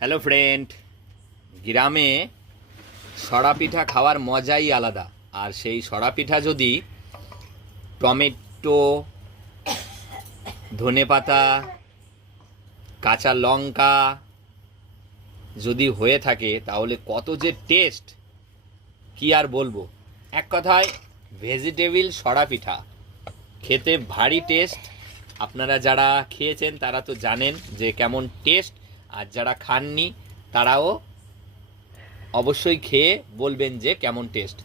Hello friend গ্রামে সরা পিঠা খাওয়ার মজাই আলাদা। আর সেই সরা পিঠা যদি টমেটো, ধনেপাতা, কাঁচা লঙ্কা যদি হয়ে থাকে, তাহলে কত যে টেস্ট কি আর বলব? এক কথায় ভেজিটেবিল সরা পিঠা খেতে ভারী টেস্ট আপনারা যারা খেয়েছেন, তারা তো জানেন যে কেমন টেস্ট আর যারা খাননি তারাও অবশ্যই খেয়ে বলবেন যে কেমন টেস্ট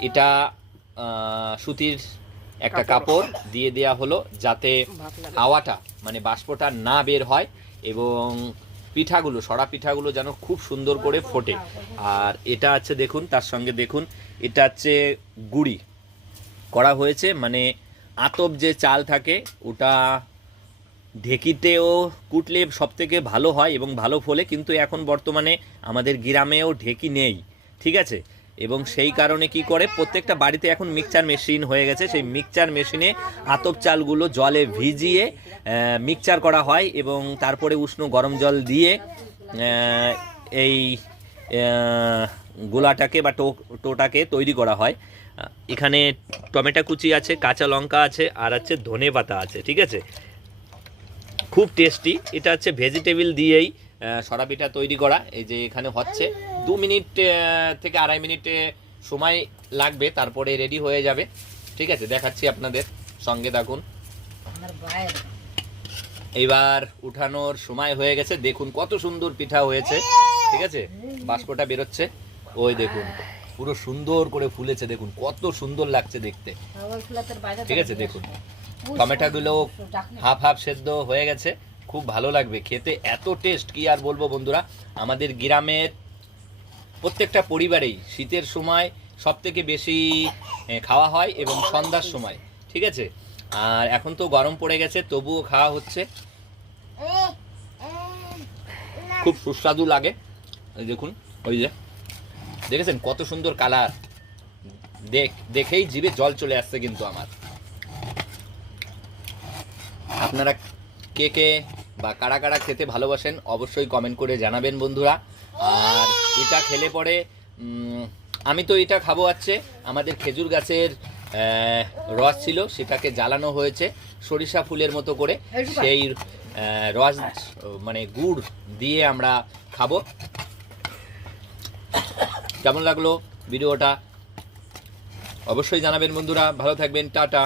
এটা সুতির একটা কাপড় দিয়ে দেয়া হলো যাতে হাওয়াটা মানে বাষ্পটা না বের হয় এবং পিঠাগুলো সরা পিঠাগুলো যেন খুব সুন্দর করে ফোটে। আর এটা আছে দেখুন তার সঙ্গে দেখুন এটা হচ্ছে গুড়ি। করা হয়েছে মানে আতপ যে চাল থাকে ওটা ঢেকিতেও কুটলে সব থেকে ভালো হয় এবং ভালো ফলে, কিন্তু এখন বর্তমানে আমাদের গ্রামেও ঢেকি নেই, ঠিক আছে? এবং সেই কারণে কি করে, প্রত্যেকটা বাড়িতে এখন মিক্সচার মেশিন হয়ে গেছে। সেই মিক্সচার মেশিনে আতপ চালগুলো জলে ভিজিয়ে মিক্সচার করা হয় এবং তারপরে উষ্ণ গরম জল দিয়ে এই গোলাটাকে বা টো, টোটাকে তৈরি করা হয়। এখানে টমেটো কুচি আছে, কাঁচা লঙ্কা আছে, আর আছে ধনে পাতা আছে, ঠিক আছে? খুব টেস্টি এটা হচ্ছে ভেজিটেবিল দিয়েই আহ, সরা পিঠা তৈরি করা। এই যে এখানে হচ্ছে। দু মিনিট থেকে আড়াই মিনিট সময় লাগবে তারপরে রেডি হয়ে যাবে। ঠিক আছে দেখাচ্ছি আপনাদের সঙ্গে থাকুন। এইবার উঠানোর সময় হয়ে গেছে। দেখুন কত সুন্দর পিঠা হয়েছে। ঠিক আছে? বাষ্পটা বেরোচ্ছে। ওই দেখুন পুরো সুন্দর করে ফুলেছে। দেখুন কত সুন্দর লাগছে দেখতে। ঠিক আছে দেখুন। টমেটোগুলো হাফ হাফ সেদ্ধ হয়ে গেছে খুব ভালো লাগবে খেতে এত টেস্ট কি আর বলব বন্ধুরা? আমাদের গ্রামের প্রত্যেকটা পরিবারেই শীতের সময় সব থেকে বেশি খাওয়া হয় এবং সন্ধ্যার সময় ঠিক আছে? আর এখন তো গরম পড়ে গেছে তবুও খাওয়া হচ্ছে। খুব সুস্বাদু লাগে। দেখুন ওই যে দেখেছেন কত সুন্দর কালার দেখ দেখেই জিভে জল চলে আসছে কিন্তু আমার। আপনারা কে কে বা কারা কারা খেতে ভালোবাসেন অবশ্যই কমেন্ট করে জানাবেন বন্ধুরা। আর এটা খেলে পরে আমি তো এটা খাব হচ্ছে আমাদের খেজুর গাছের রস ছিল, সেটাকে জ্বালানো হয়েছে সরিষা ফুলের মতো করে। সেই রস মানে গুড় দিয়ে আমরা খাব। কেমন লাগল ভিডিওটা? অবশ্যই জানাবেন বন্ধুরা। ভালো থাকবেন। টাটা।